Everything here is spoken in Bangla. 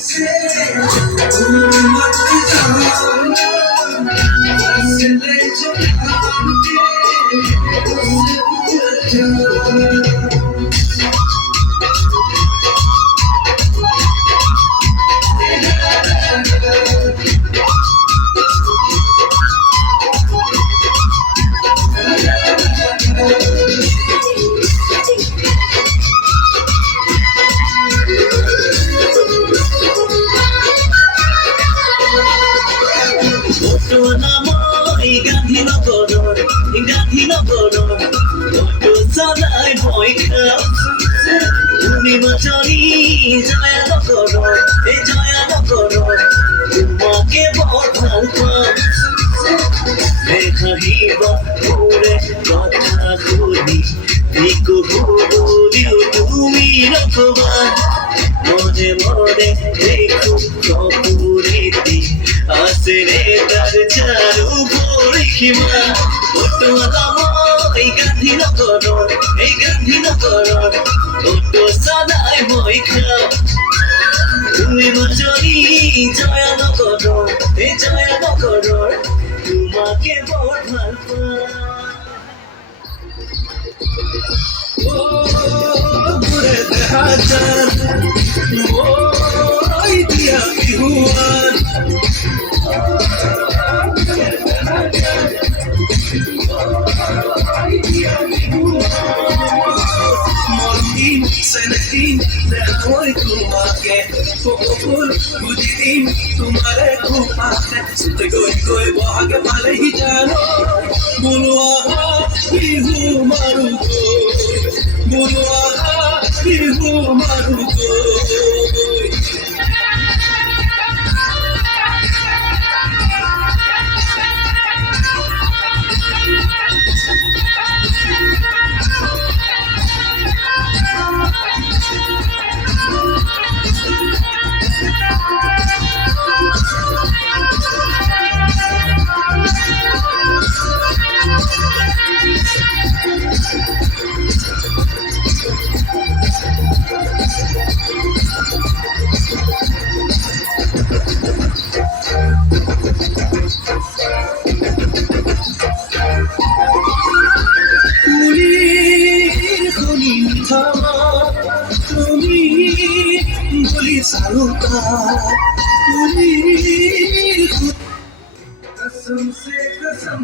से मत जाना फैसले जो आपके उससे पूछा তুমি বচনি জয়ানগর এই জয়ানগর তোমাকে বড় ভাল পাম দেখাহিবা মোরে কথা কলি নিকো বলিও তুমি নকবা মনে মনে দেখো কপুরেতি আসে রে তার চারু পরিখিমা ওটো এই গান্ধীনগর ওটো সদাই মই খাও তুমি বচনি জয়ানগর এই জয়ানগর তোমাকে বড় ভাল ঘুরে দেখা যান ওই দিয়া বিহুয়ান মনদিন সেনদিন দেখাই তোমাকে ফুল বুঝিদিন তোমারে খুব পাতে সুতে গই গই বহাগে ভালেই জানো বলো আহা বিহু মারু গো বলো আহা বিহু মারু গো তুমি বলি সালুকা তুমি कसम से कसम